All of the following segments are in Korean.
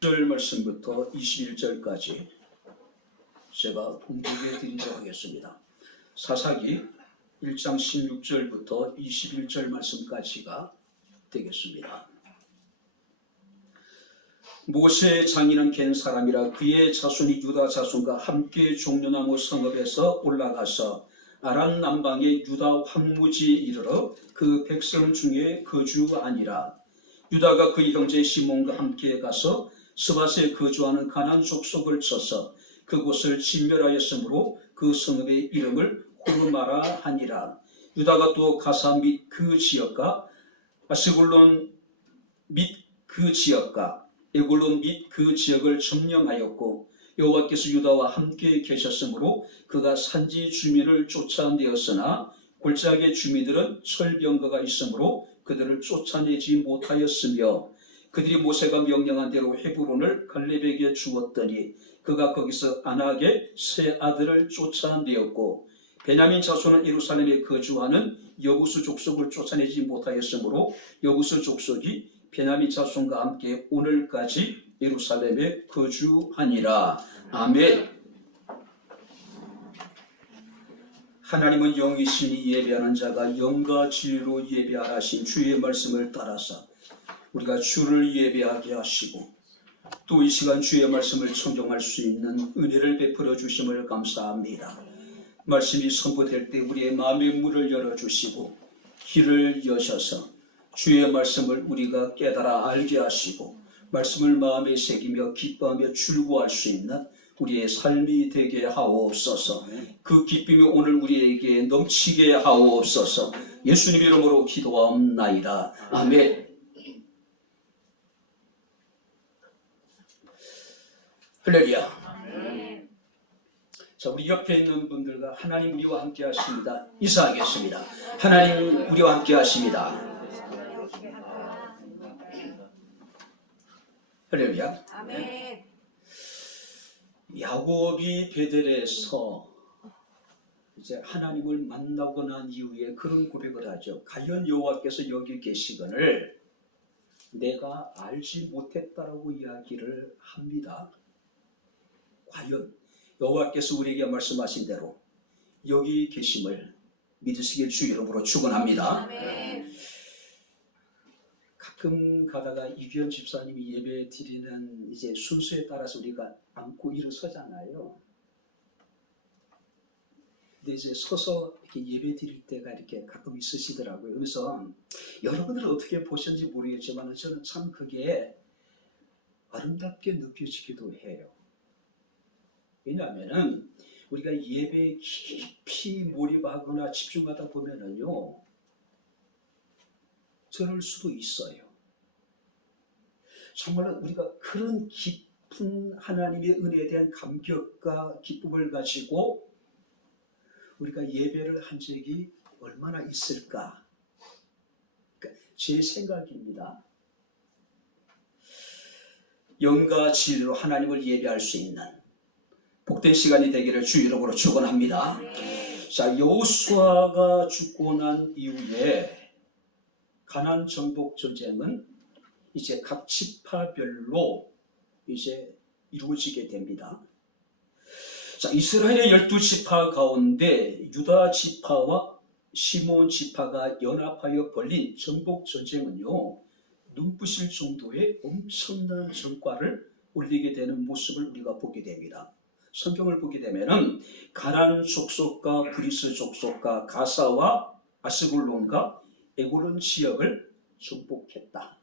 1절 말씀부터 21절까지 제가 봉독해 드리도록 하겠습니다. 사사기 1장 16절부터 21절 말씀까지가 되겠습니다. 모세의 장인은 겐 사람이라 그의 자손이 유다 자손과 함께 종려나무 성읍에서 올라가서 아람 남방의 유다 황무지에 이르러 그 백성 중에 거주하니라. 유다가 그의 형제 시몬과 함께 가서 스밧에 거주하는 가나안 족속을 쳐서 그곳을 진멸하였으므로 그 성읍의 이름을 호르마라 하니라. 유다가 또 가사 및 그 지역과 아스골론 및 그 지역과 에골론 및 그 지역을 점령하였고 여호와께서 유다와 함께 계셨으므로 그가 산지 주민을 쫓아내었으나 골짜기의 주민들은 철병거가 있으므로 그들을 쫓아내지 못하였으며 그들이 모세가 명령한 대로 헤브론을 갈렙에게 주었더니 그가 거기서 안악의 세 아들을 쫓아내었고 베냐민 자손은 예루살렘에 거주하는 여부수 족속을 쫓아내지 못하였으므로 여부수 족속이 베냐민 자손과 함께 오늘까지 예루살렘에 거주하니라. 아멘. 하나님은 영이시니 예배하는 자가 영과 진리로 예배하라 하신 주의 말씀을 따라서 우리가 주를 예배하게 하시고 또 이 시간 주의 말씀을 청종할 수 있는 은혜를 베풀어 주심을 감사합니다. 말씀이 선포될 때 우리의 마음의 문을 열어주시고 길을 여셔서 주의 말씀을 우리가 깨달아 알게 하시고 말씀을 마음에 새기며 기뻐하며 출구할 수 있는 우리의 삶이 되게 하옵소서. 그 기쁨이 오늘 우리에게 넘치게 하옵소서. 예수님 이름으로 기도하옵나이다. 아멘. 할렐루야. 자, 우리 옆에 있는 분들과 하나님 우리와 함께 하십니다. 인사하겠습니다. 하나님 우리와 함께 하십니다. 할렐루야. 아멘. 야곱이 베델에서 이제 하나님을 만나고 난 이후에 그런 고백을 하죠. 과연 여호와께서 여기 계시거늘 내가 알지 못했다라고 이야기를 합니다. 과연 여호와께서 우리에게 말씀하신 대로 여기 계심을 믿으시길 주 이름으로 축원합니다. 아멘. 가끔 가다가 이규현 집사님이 예배 드리는 이제 순서에 따라서 우리가 앉고 일어서잖아요. 근데 이제 서서 이렇게 예배 드릴 때가 이렇게 가끔 있으시더라고요. 그래서 여러분들은 어떻게 보셨는지 모르겠지만 저는 참 그게 아름답게 느껴지기도 해요. 왜냐하면은 우리가 예배에 깊이 몰입하거나 집중하다 보면은요, 저럴 수도 있어요. 정말 우리가 그런 깊은 하나님의 은혜에 대한 감격과 기쁨을 가지고 우리가 예배를 한 적이 얼마나 있을까? 그러니까 제 생각입니다. 영과 진리로 하나님을 예배할 수 있는 복된 시간이 되기를 주 이름으로 축원합니다. 자, 여호수아가 죽고 난 이후에 가나안 정복 전쟁은 이제 각 지파별로 이제 이루어지게 됩니다. 자, 이스라엘의 12지파 가운데 유다 지파와 시몬 지파가 연합하여 벌린 정복 전쟁은요, 눈부실 정도의 엄청난 성과를 올리게 되는 모습을 우리가 보게 됩니다. 성경을 보게 되면은 가나안 족속과 그리스 족속과 가사와 아스골론과 에골론 지역을 정복했다.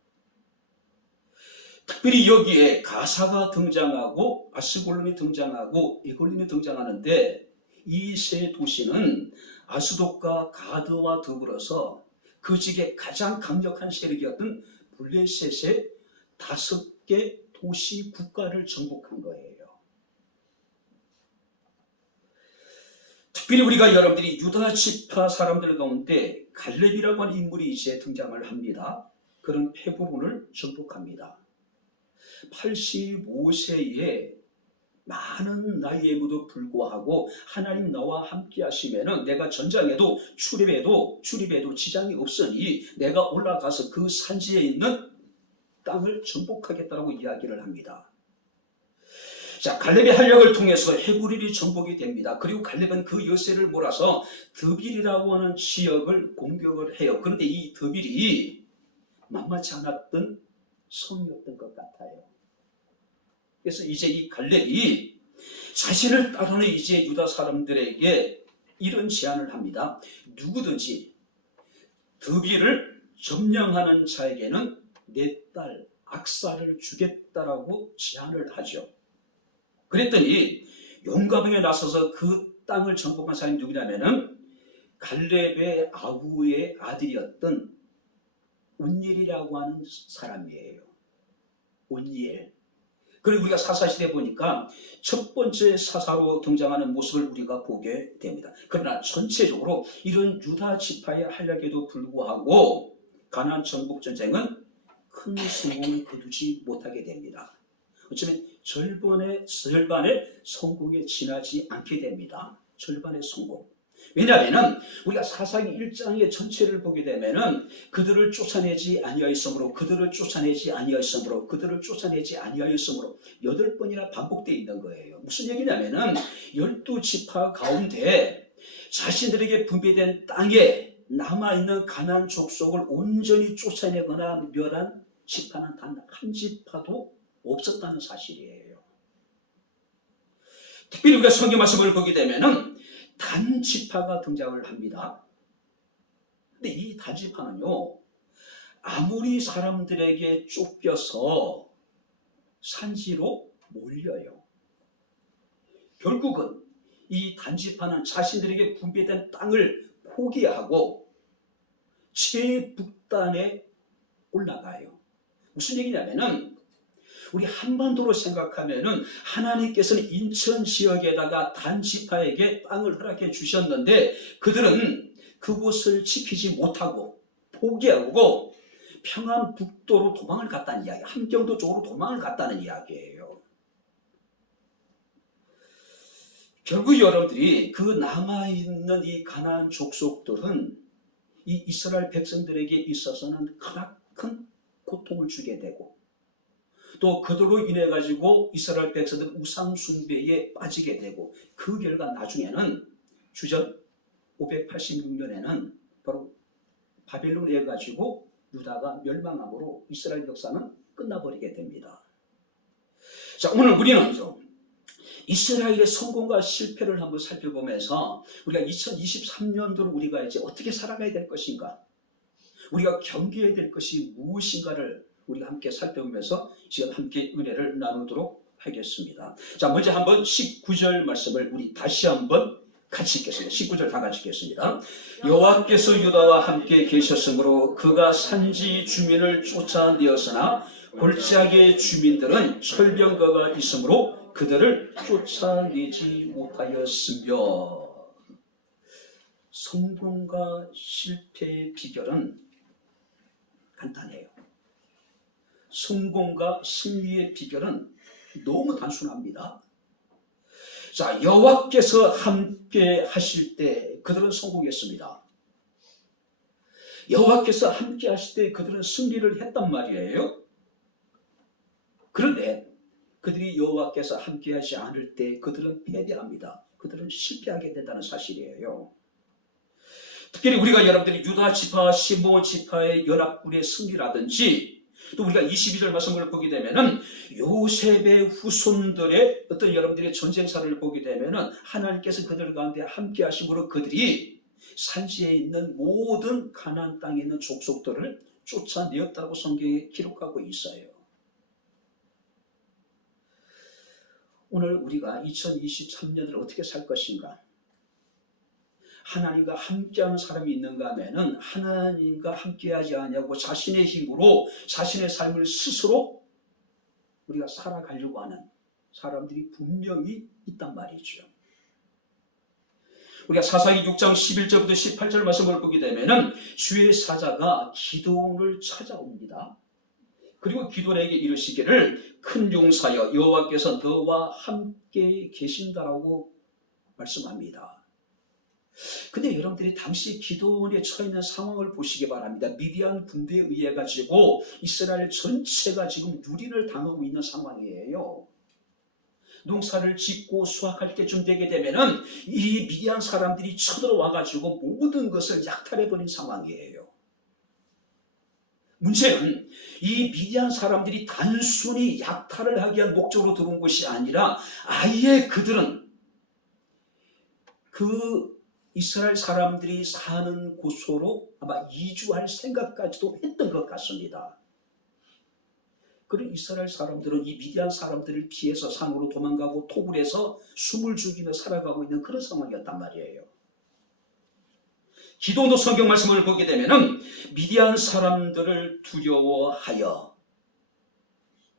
특별히 여기에 가사가 등장하고 아스골론이 등장하고 에골론이 등장하는데 이 세 도시는 아스돗과 가드와 더불어서 그 지역의 가장 강력한 세력이었던 블레셋의 5개 도시 국가를 정복한 거예요. 특별히 우리가 여러분들이 유다 지파 사람들 가운데 갈렙이라고 하는 인물이 이제 등장을 합니다. 그런 헤브론을 정복합니다. 85세에 많은 나이에도 불구하고 하나님 나와 함께 하시면은 내가 전장에도 출입해도 지장이 없으니 내가 올라가서 그 산지에 있는 땅을 정복하겠다라고 이야기를 합니다. 자, 갈렙의 활약을 통해서 헤브론이 정복이 됩니다. 그리고 갈렙은 그 여세를 몰아서 드빌이라고 하는 지역을 공격을 해요. 그런데 이 드빌이 만만치 않았던 성이었던 것 같아요. 그래서 이제 이 갈렙이 자신을 따르는 이제 유다 사람들에게 이런 제안을 합니다. 누구든지 드빌을 점령하는 자에게는 내 딸 악사를 주겠다라고 제안을 하죠. 그랬더니 용감하게 나서서 그 땅을 정복한 사람이 누구냐면은 갈렙의 아우의 아들이었던 온니엘이라고 하는 사람이에요. 온니엘. 그리고 우리가 사사시대 보니까 첫 번째 사사로 등장하는 모습을 우리가 보게 됩니다. 그러나 전체적으로 이런 유다 지파의 활약에도 불구하고 가나안 정복 전쟁은 큰 성공을 거두지 못하게 됩니다. 어쩌면 절반의 성공에 지나지 않게 됩니다. 절반의 성공. 왜냐하면 우리가 사사기 1장의 전체를 보게 되면은 그들을 쫓아내지 아니하였으므로 8번이나 반복되어 있는 거예요. 무슨 얘기냐면은 12지파 가운데 자신들에게 분배된 땅에 남아있는 가나안 족속을 온전히 쫓아내거나 멸한 지파는 단 한 지파도 없었다는 사실이에요. 특별히 우리가 성경 말씀을 보게 되면은 단지파가 등장을 합니다. 근데 이 단지파는요, 아무리 사람들에게 쫓겨서 산지로 몰려요. 결국은 이 단지파는 자신들에게 분배된 땅을 포기하고 최북단에 올라가요. 무슨 얘기냐면은 우리 한반도로 생각하면은 하나님께서는 인천 지역에다가 단지파에게 땅을 허락해 주셨는데 그들은 그곳을 지키지 못하고 포기하고 평안북도로 도망을 갔다는 이야기, 함경도 쪽으로 도망을 갔다는 이야기예요. 결국 여러분들이 그 남아있는 이 가나안 족속들은 이 이스라엘 백성들에게 있어서는 크나큰 고통을 주게 되고 또 그들로 인해 가지고 이스라엘 백성들은 우상 숭배에 빠지게 되고 그 결과 나중에는 주전 586년에는 바로 바벨론에 의해 가지고 유다가 멸망함으로 이스라엘 역사는 끝나버리게 됩니다. 자, 오늘 우리는 이스라엘의 성공과 실패를 한번 살펴보면서 우리가 2023년도를 우리가 이제 어떻게 살아가야 될 것인가, 우리가 경계해야 될 것이 무엇인가를 우리가 함께 살펴보면서 지금 함께 은혜를 나누도록 하겠습니다. 자, 먼저 한번 19절 말씀을 우리 다시 한번 같이 읽겠습니다. 19절 다 같이 읽겠습니다. 여호와께서 유다와 함께 계셨으므로 그가 산지 주민을 쫓아내었으나 골짜기의 주민들은 철병거가 있으므로 그들을 쫓아내지 못하였으며. 성공과 실패의 비결은 간단해요. 성공과 승리의 비결은 너무 단순합니다. 자, 여호와께서 함께 하실 때 그들은 성공했습니다. 여호와께서 함께 하실 때 그들은 승리를 했단 말이에요. 그런데 그들이 여호와께서 함께 하지 않을 때 그들은 패배합니다. 그들은 실패하게 된다는 사실이에요. 특별히 우리가 여러분들이 유다 지파와 시므온 지파의 연합군의 승리라든지 또 우리가 22절 말씀을 보게 되면은 요셉의 후손들의 어떤 여러분들의 전쟁사를 보게 되면은 하나님께서 그들 가운데 함께 하심으로 그들이 산지에 있는 모든 가나안 땅에 있는 족속들을 쫓아내었다고 성경에 기록하고 있어요. 오늘 우리가 2023년을 어떻게 살 것인가? 하나님과 함께하는 사람이 있는가 하면은 하나님과 함께하지 않냐고 자신의 힘으로 자신의 삶을 스스로 우리가 살아가려고 하는 사람들이 분명히 있단 말이죠. 우리가 사사기 6장 11절부터 18절 말씀을 보게 되면은 주의 사자가 기드온을 찾아옵니다. 그리고 기드온에게 이르시기를 큰 용사여 여호와께서 너와 함께 계신다라고 말씀합니다. 근데 여러분들이 당시 기도원에 처해 있는 상황을 보시기 바랍니다. 미디안 군대에 의해 가지고 이스라엘 전체가 지금 유린을 당하고 있는 상황이에요. 농사를 짓고 수확할 때쯤 되게 되면은 이 미디안 사람들이 쳐들어와 가지고 모든 것을 약탈해 버린 상황이에요. 문제는 이 미디안 사람들이 단순히 약탈을 하기 위한 목적으로 들어온 것이 아니라 아예 그들은 그 이스라엘 사람들이 사는 곳으로 아마 이주할 생각까지도 했던 것 같습니다. 그런 이스라엘 사람들은 이 미디안 사람들을 피해서 산으로 도망가고 토굴에서 숨을 죽이며 살아가고 있는 그런 상황이었단 말이에요. 기도원도 성경 말씀을 보게 되면은 미디안 사람들을 두려워하여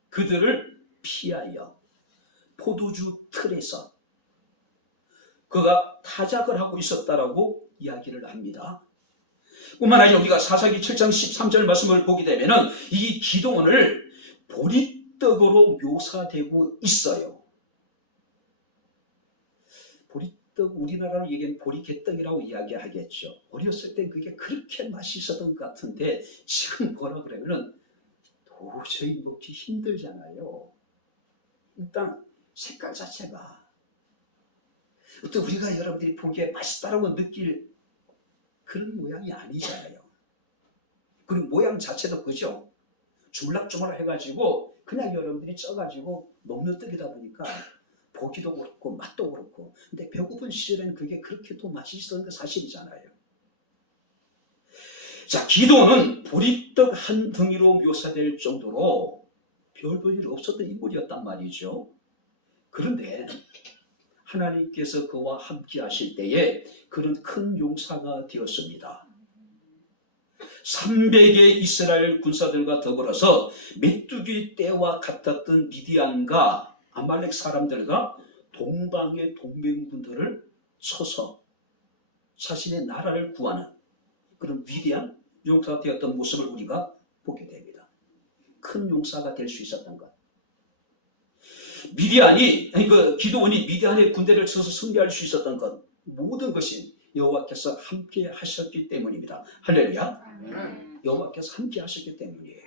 그들을 피하여 포도주 틀에서 그가 타작을 하고 있었다라고 이야기를 합니다. 뿐만 아니라 우리가 사사기 7장 13절 말씀을 보게 되면은 이 기도원을 보리떡으로 묘사되고 있어요. 보리떡, 우리나라로 얘기하면 보리개떡이라고 이야기하겠죠. 어렸을 때 그게 그렇게 맛있었던 것 같은데 지금 뭐라 그러면은 도저히 먹기 힘들잖아요. 일단 색깔 자체가 또 우리가 여러분들이 보기에 맛있다라고 느낄 그런 모양이 아니잖아요. 그리고 모양 자체도 그죠? 줄락주물락 해가지고 그냥 여러분들이 쪄가지고 먹는 떡이다 보니까 보기도 그렇고 맛도 그렇고, 근데 배고픈 시절에는 그게 그렇게 또 맛있었던 게 사실이잖아요. 자, 기도는 보리떡 한 덩이로 묘사될 정도로 별 볼 일 없었던 인물이었단 말이죠. 그런데 하나님께서 그와 함께 하실 때에 그런 큰 용사가 되었습니다. 300의 이스라엘 군사들과 더불어서 메뚜기 떼와 같았던 미디안과 아말렉 사람들과 동방의 동맹군들을 쳐서 자신의 나라를 구하는 그런 위대한 용사가 되었던 모습을 우리가 보게 됩니다. 큰 용사가 될 수 있었던 것. 미디안이, 그 기도원이 미디안의 군대를 쳐서 승리할 수 있었던 것, 모든 것이 여호와께서 함께 하셨기 때문입니다. 할렐루야. 여호와께서 함께 하셨기 때문이에요.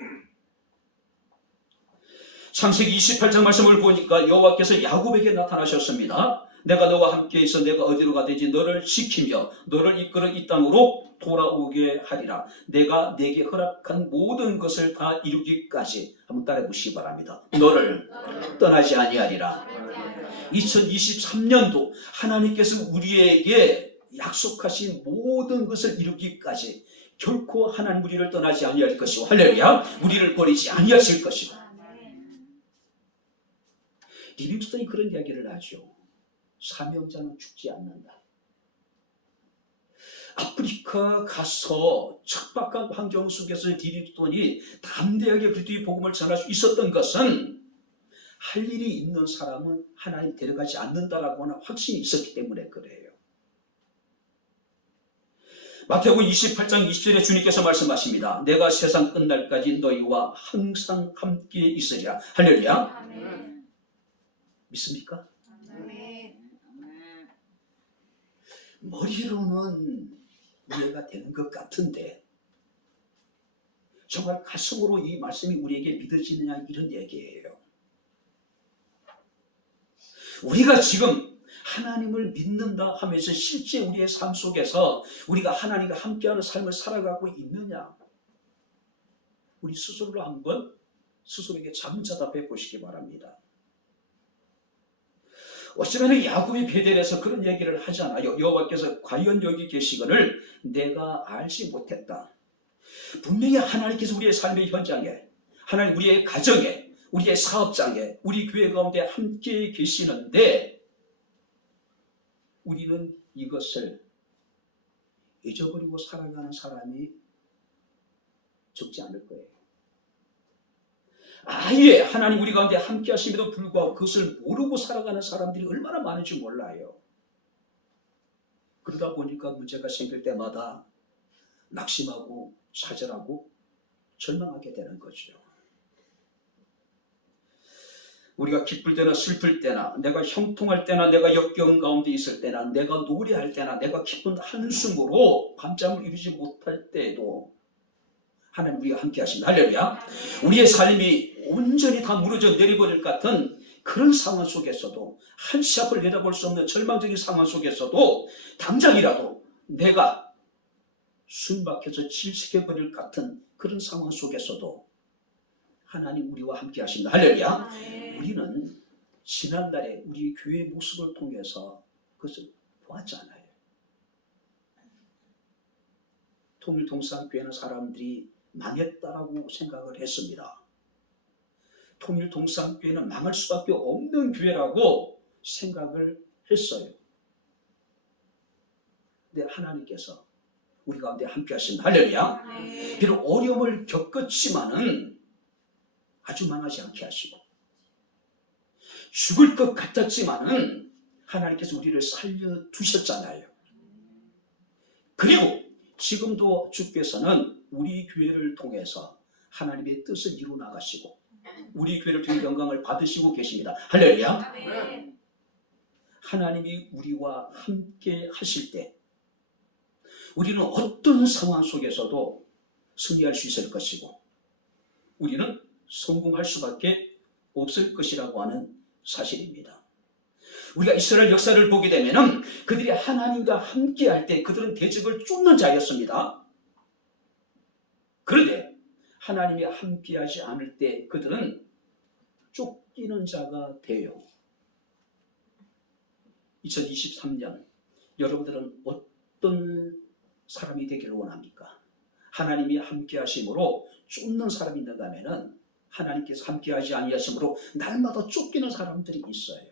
창세기 28장 말씀을 보니까 여호와께서 야곱에게 나타나셨습니다. 내가 너와 함께 있어 내가 어디로 가든지 너를 지키며 너를 이끌어 이 땅으로 돌아오게 하리라. 내가 내게 허락한 모든 것을 다 이루기까지. 한번 따라해 보시기 바랍니다. 너를 떠나지 아니하리라. 2023년도 하나님께서 우리에게 약속하신 모든 것을 이루기까지 결코 하나님 우리를 떠나지 아니할 것이고, 할렐루야, 우리를 버리지 아니하실 것이고. 리빙스턴이 그런 이야기를 하죠. 사명자는 죽지 않는다. 아프리카 가서 척박한 환경 속에서 리빙스턴이 담대하게 그리스도의 복음을 전할 수 있었던 것은 할 일이 있는 사람은 하나님 데려가지 않는다라고 하는 확신이 있었기 때문에 그래요. 마태복음 28장 20절에 주님께서 말씀하십니다. 내가 세상 끝날까지 너희와 항상 함께 있으리라. 할렐루야. 아멘. 믿습니까? 아멘. 머리로는 이해가 되는 것 같은데 정말 가슴으로 이 말씀이 우리에게 믿어지느냐, 이런 얘기예요. 우리가 지금 하나님을 믿는다 하면서 실제 우리의 삶 속에서 우리가 하나님과 함께하는 삶을 살아가고 있느냐, 우리 스스로를 한번 스스로에게 자문자답해 보시기 바랍니다. 어쩌면 야곱이 베델에서 그런 얘기를 하잖아요. 여호와께서 과연 여기 계시거늘 내가 알지 못했다. 분명히 하나님께서 우리의 삶의 현장에, 하나님 우리의 가정에, 우리의 사업장에, 우리 교회 가운데 함께 계시는데 우리는 이것을 잊어버리고 살아가는 사람이 적지 않을 거예요. 아예 하나님 우리 가운데 함께 하심에도 불구하고 그것을 모르고 살아가는 사람들이 얼마나 많은지 몰라요. 그러다 보니까 문제가 생길 때마다 낙심하고 좌절하고 절망하게 되는 거죠. 우리가 기쁠 때나 슬플 때나, 내가 형통할 때나, 내가 역경 가운데 있을 때나, 내가 노래할 때나, 내가 기쁜 한숨으로 밤잠을 이루지 못할 때에도 하나님 우리가 함께 하십니다. 할렐루야. 우리의 삶이 온전히 다 무너져 내려버릴 것 같은 그런 상황 속에서도, 한치 앞을 내다볼 수 없는 절망적인 상황 속에서도 당장이라도 내가 숨막혀서 질식해버릴 것 같은 그런 상황 속에서도 하나님 우리와 함께 하십니다. 할렐루야. 우리는 지난달에 우리 교회 모습을 통해서 그것을 보았잖아요. 통일동산교회는 사람들이 망했다라고 생각을 했습니다. 통일동산교회는 망할 수밖에 없는 교회라고 생각을 했어요. 근데 하나님께서 우리 가운데 함께 하십니다. 할렐루야. 비록 어려움을 겪었지만은 아주 망하지 않게 하시고, 죽을 것 같았지만은 하나님께서 우리를 살려두셨잖아요. 그리고 지금도 주께서는 우리 교회를 통해서 하나님의 뜻을 이루어 나가시고 우리 교회를 통해 영광을 받으시고 계십니다. 할렐루야. 하나님이 우리와 함께 하실 때 우리는 어떤 상황 속에서도 승리할 수 있을 것이고 우리는 성공할 수밖에 없을 것이라고 하는 사실입니다. 우리가 이스라엘 역사를 보게 되면 그들이 하나님과 함께 할 때 그들은 대적을 쫓는 자였습니다. 그런데 하나님이 함께 하지 않을 때 그들은 쫓기는 자가 돼요. 2023년 여러분들은 어떤 사람이 되기를 원합니까? 하나님이 함께 하심으로 쫓는 사람이 있는가 하면은 하나님께서 함께 하지 아니하심으로 날마다 쫓기는 사람들이 있어요.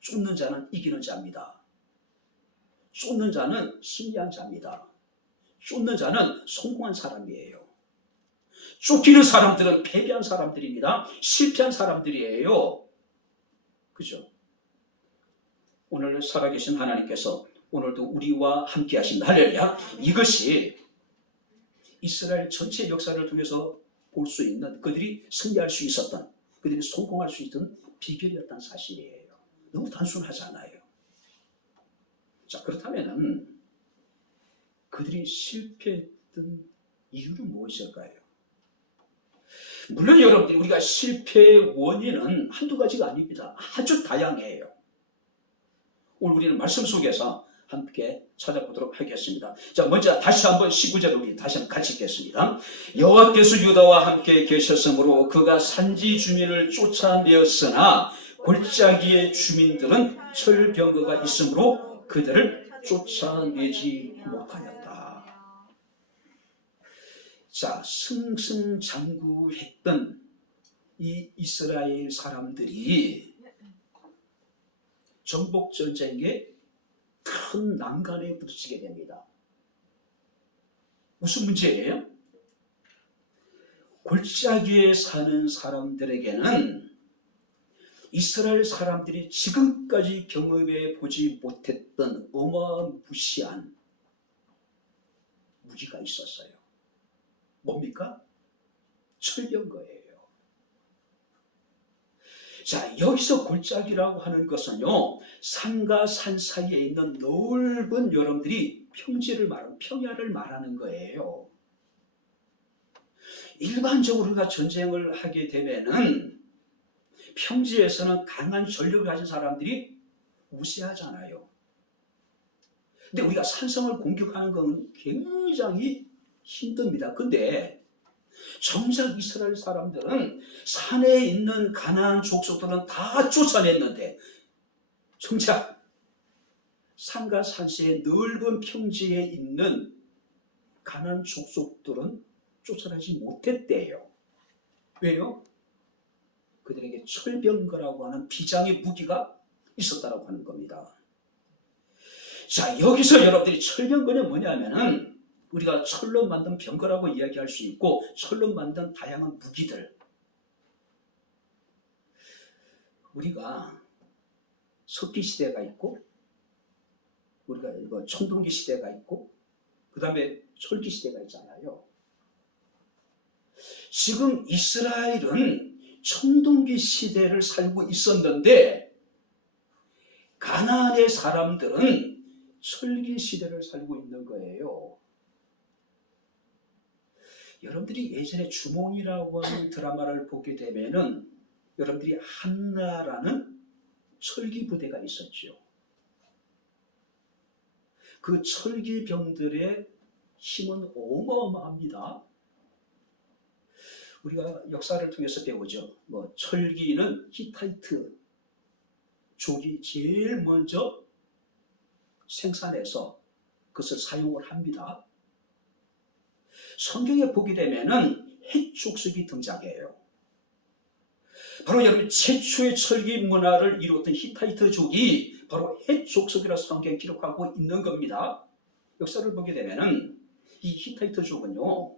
쫓는 자는 이기는 자입니다. 쫓는 자는 승리한 자입니다. 쫓는 자는 성공한 사람이에요. 쫓기는 사람들은 패배한 사람들입니다. 실패한 사람들이에요. 그죠? 오늘 살아계신 하나님께서 오늘도 우리와 함께 하신다. 할렐루야. 이것이 이스라엘 전체 역사를 통해서 볼 수 있는, 그들이 승리할 수 있었던, 그들이 성공할 수 있던 비결이었다는 사실이에요. 너무 단순하잖아요. 자, 그렇다면 그들이 실패했던 이유는 무엇일까요? 물론 여러분들이 우리가 실패의 원인은 한두 가지가 아닙니다. 아주 다양해요. 오늘 우리는 말씀 속에서 함께 찾아보도록 하겠습니다. 자, 먼저 다시 한번 19절 우리 다시 한번 같이 읽겠습니다. 여호와께서 유다와 함께 계셨으므로 그가 산지 주민을 쫓아내었으나 골짜기의 주민들은 철병거가 있으므로 그들을 쫓아내지 못하였다. 자, 승승장구했던 이 이스라엘 사람들이 정복전쟁에 큰 난간에 부딪히게 됩니다. 무슨 문제예요? 골짜기에 사는 사람들에게는 이스라엘 사람들이 지금까지 경험해 보지 못했던 어마무시한 무기가 있었어요. 뭡니까? 철병거예요. 자, 여기서 골짜기라고 하는 것은요, 산과 산 사이에 있는 넓은 여러분들이 평지를 말하는, 평야를 말하는 거예요. 일반적으로 우리가 전쟁을 하게 되면은 평지에서는 강한 전력을 가진 사람들이 우세하잖아요. 근데 우리가 산성을 공격하는 건 굉장히 힘듭니다. 근데 정작 이스라엘 사람들은 산에 있는 가나안 족속들은 다 쫓아냈는데 정작 산과 산세의 넓은 평지에 있는 가나안 족속들은 쫓아내지 못했대요. 왜요? 그들에게 철병거라고 하는 비장의 무기가 있었다고 하는 겁니다. 자, 여기서 여러분들이 철병거는 뭐냐면은 우리가 철로 만든 병거라고 이야기할 수 있고 철로 만든 다양한 무기들, 우리가 석기 시대가 있고 우리가 청동기 시대가 있고 그 다음에 철기 시대가 있잖아요. 지금 이스라엘은 청동기 시대를 살고 있었는데 가나안의 사람들은 철기 시대를 살고 있는 거예요. 여러분들이 예전에 주몽이라고 하는 드라마를 보게 되면은 여러분들이 한나라는 철기 부대가 있었죠. 그 철기병들의 힘은 어마어마합니다. 우리가 역사를 통해서 배우죠. 철기는 히타이트 족이 제일 먼저 생산해서 그것을 사용을 합니다. 성경에 보게 되면은 헷 족속이 등장해요. 바로 여러분 최초의 철기 문화를 이루었던 히타이트족이 바로 헷 족속이라 성경에 기록하고 있는 겁니다. 역사를 보게 되면은 이 히타이트족은요,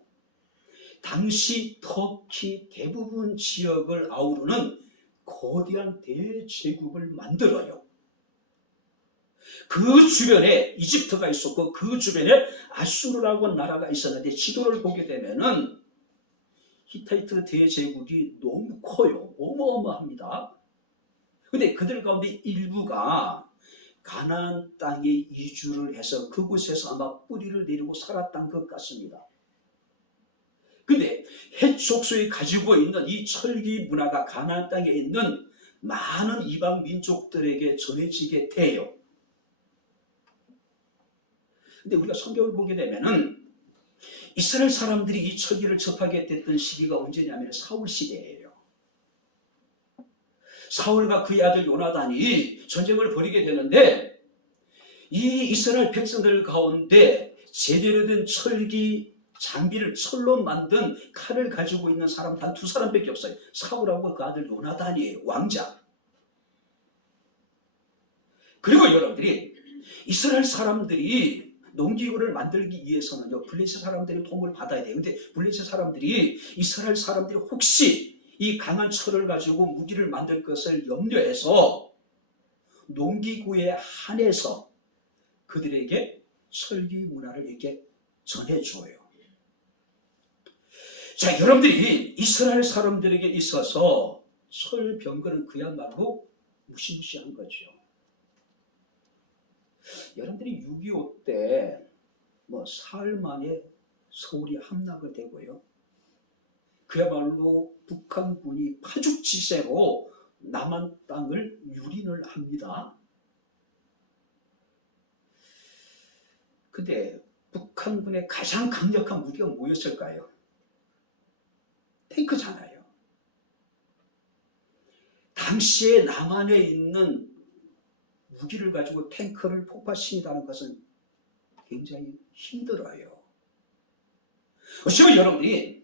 당시 터키 대부분 지역을 아우르는 거대한 대제국을 만들어요. 그 주변에 이집트가 있었고 그 주변에 아수르라고 나라가 있었는데 지도를 보게 되면은 히타이트 대제국이 너무 커요. 어마어마합니다. 근데 그들 가운데 일부가 가나안 땅에 이주를 해서 그곳에서 아마 뿌리를 내리고 살았던 것 같습니다. 근데 헷 족속이 가지고 있는 이 철기 문화가 가나안 땅에 있는 많은 이방 민족들에게 전해지게 돼요. 근데 우리가 성경을 보게 되면은 이스라엘 사람들이 이 철기를 접하게 됐던 시기가 언제냐면 사울 시대예요. 사울과 그의 아들 요나단이 전쟁을 벌이게 되는데 이 이스라엘 백성들 가운데 제대로 된 철기 장비를 철로 만든 칼을 가지고 있는 사람 단 2사람밖에 없어요. 사울하고 그 아들 요나단이에요. 왕자. 그리고 여러분들이 이스라엘 사람들이 농기구를 만들기 위해서는요, 블레셋 사람들이 도움을 받아야 돼요. 근데 블레셋 사람들이 이스라엘 사람들이 혹시 이 강한 철을 가지고 무기를 만들 것을 염려해서 농기구에 한해서 그들에게 철기 문화를 이렇게 전해줘요. 자, 여러분들이 이스라엘 사람들에게 있어서 철병거는 그야말로 무시무시한 거죠. 여러분들이 6.25 때 사흘 만에 서울이 함락을 되고요. 그야말로 북한군이 파죽지세로 남한 땅을 유린을 합니다. 근데 북한군의 가장 강력한 무기가 뭐였을까요? 탱크잖아요. 당시에 남한에 있는 무기를 가지고 탱크를 폭파시킨다는 것은 굉장히 힘들어요. 어쩌면 여러분들이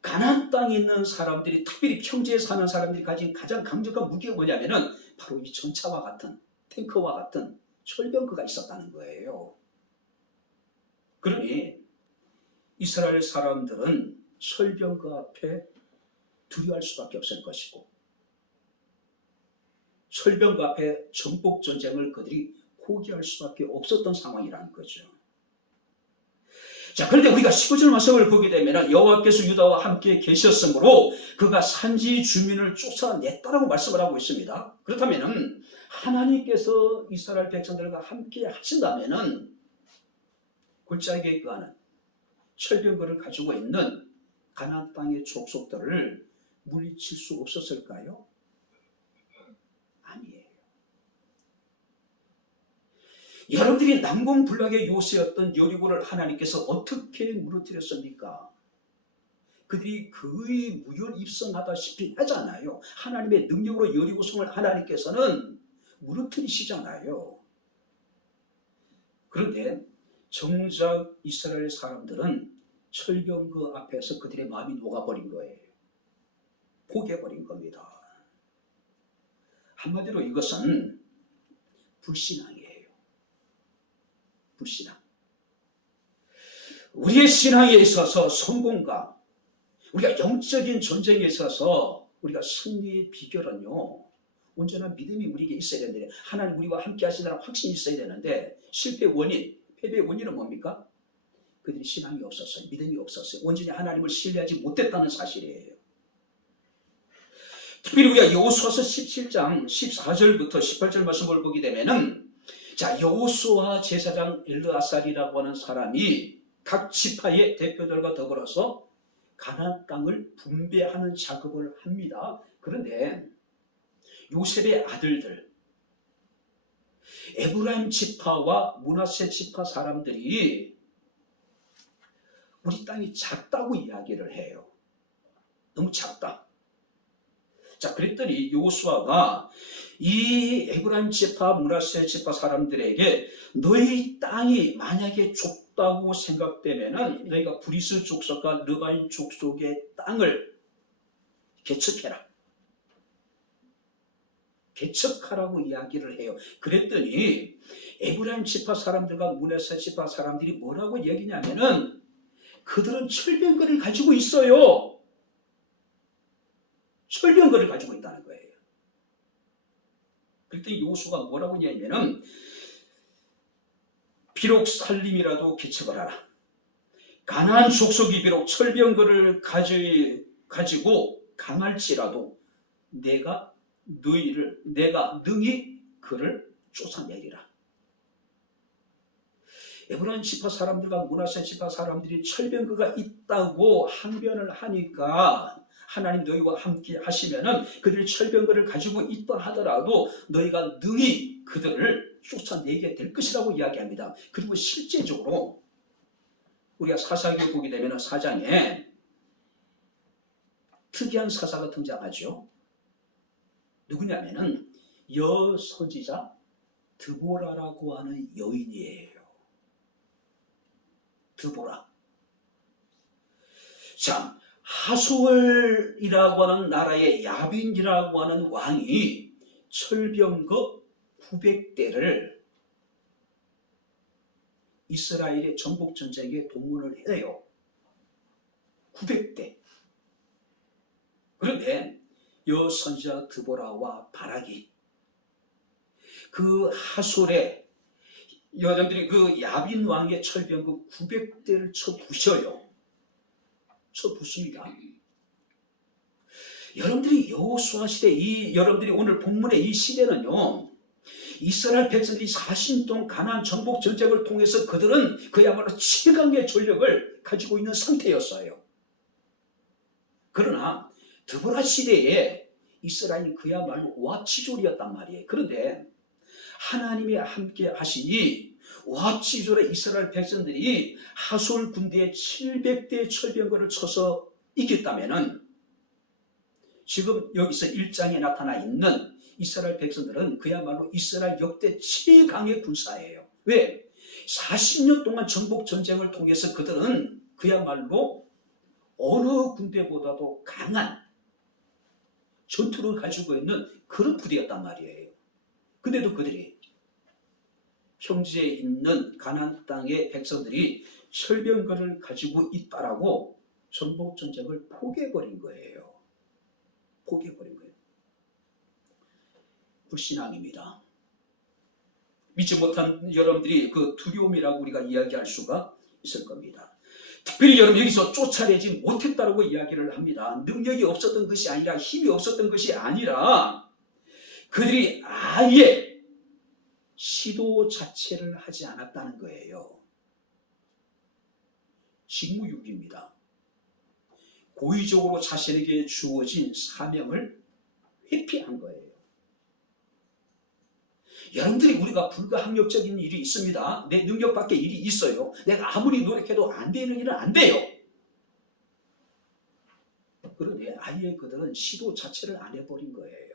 가나안 땅에 있는 사람들이, 특별히 평지에 사는 사람들이 가진 가장 강력한 무기가 뭐냐면은 바로 이 전차와 같은, 탱크와 같은 철병거가 있었다는 거예요. 그러니 이스라엘 사람들은 철병거 앞에 두려워할 수밖에 없을 것이고, 철병거 앞에 정복 전쟁을 그들이 포기할 수밖에 없었던 상황이라는 거죠. 자, 그런데 우리가 19절 말씀을 보게 되면 여호와께서 유다와 함께 계셨으므로 그가 산지 주민을 쫓아냈다라고 말씀을 하고 있습니다. 그렇다면 하나님께서 이스라엘 백성들과 함께 하신다면 골짜기에 거하는 철병거를 가지고 있는 가나안 땅의 족속들을 물리칠 수 없었을까요? 아니에요. 여러분들이 난공불락의 요새였던 여리고를 하나님께서 어떻게 무너뜨렸습니까? 그들이 거의 무혈입성하다시피 하잖아요. 하나님의 능력으로 여리고성을 하나님께서는 무너뜨리시잖아요. 그런데 정작 이스라엘 사람들은 철병거 앞에서 그들의 마음이 녹아버린 거예요. 포기해버린 겁니다. 한마디로 이것은 불신앙이에요. 불신앙. 우리의 신앙에 있어서 성공과 우리가 영적인 전쟁에 있어서 우리가 승리의 비결은요, 온전한 믿음이 우리에게 있어야 되는데, 하나님 우리와 함께 하시다는 확신이 있어야 되는데, 실패의 원인, 패배의 원인은 뭡니까? 그들이 신앙이 없었어요. 믿음이 없었어요. 온전히 하나님을 신뢰하지 못했다는 사실이에요. 특별히 우리가 여호수아서 17장 14절부터 18절 말씀을 보게 되면은, 자, 여호수아 제사장 엘르아살이라고 하는 사람이 각 지파의 대표들과 더불어서 가나안 땅을 분배하는 작업을 합니다. 그런데 요셉의 아들들, 에브라임 지파와 므낫세 지파 사람들이 우리 땅이 작다고 이야기를 해요. 너무 작다. 자, 그랬더니 여호수아가 이 에브라임 지파, 므낫세 지파 사람들에게 너희 땅이 만약에 좁다고 생각되면은 너희가 브리스 족속과 르바인 족속의 땅을 개척해라. 개척하라고 이야기를 해요. 그랬더니 에브라임 지파 사람들과 므낫세 지파 사람들이 뭐라고 얘기냐면은 그들은 철병거를 가지고 있어요. 철병거를 가지고 있다는 거예요. 그때 여호수아가 뭐라고 얘기하냐면 비록 살림이라도 개척을 하라. 가나안 족속이 비록 철병거를 가지고 강할지라도 내가 능히 그를 쫓아내리라. 에브라임 지파 사람들과 므낫세 지파 사람들이 철병거가 있다고 항변을 하니까 하나님 너희와 함께 하시면은 그들이 철병거를 가지고 있다 하더라도 너희가 능히 그들을 쫓아내게 될 것이라고 이야기합니다. 그리고 실제적으로 우리가 사사기를 보게 되면 4장에 특이한 사사가 등장하죠. 누구냐면은 여선지자 드보라라고 하는 여인이에요. 드보라. 자, 하솔이라고 하는 나라의 야빈이라고 하는 왕이 철병거 900대를 이스라엘의 정복전쟁에 동원을 해요. 900대. 그런데 여선지자 드보라와 바락이 그 하솔의 여러분들이 그 야빈 왕의 철병거 900대를 쳐부셔요. 쳐부습니다. 여러분들이 여호수아 시대, 여러분들이 오늘 본문의 이 시대는요, 이스라엘 백성들이 40년 동안 가나안 정복 전쟁을 통해서 그들은 그야말로 최강의 전력을 가지고 있는 상태였어요. 그러나 드보라 시대에 이스라엘이 그야말로 와치졸이었단 말이에요. 그런데 하나님이 함께 하시니 와치졸의 이스라엘 백성들이 하솔 군대의 700대 철병거를 쳐서 이겼다면은 지금 여기서 1장에 나타나 있는 이스라엘 백성들은 그야말로 이스라엘 역대 최강의 군사예요. 왜? 40년 동안 정복 전쟁을 통해서 그들은 그야말로 어느 군대보다도 강한 전투를 가지고 있는 그런 부대였단 말이에요. 근데도 그들이 평지에 있는 가나안 땅의 백성들이 철병거를 가지고 있다라고 정복 전쟁을 포기해버린 거예요. 포기해버린 거예요. 불신앙입니다. 믿지 못한 여러분들이 그 두려움이라고 우리가 이야기할 수가 있을 겁니다. 특별히 여러분 여기서 쫓아내지 못했다라고 이야기를 합니다. 능력이 없었던 것이 아니라 힘이 없었던 것이 아니라 그들이 아예 시도 자체를 하지 않았다는 거예요. 직무유기입니다. 고의적으로 자신에게 주어진 사명을 회피한 거예요. 여러분들이 우리가 불가항력적인 일이 있습니다. 내 능력 밖의 일이 있어요. 내가 아무리 노력해도 안 되는 일은 안 돼요. 그런데 아예 그들은 시도 자체를 안 해버린 거예요.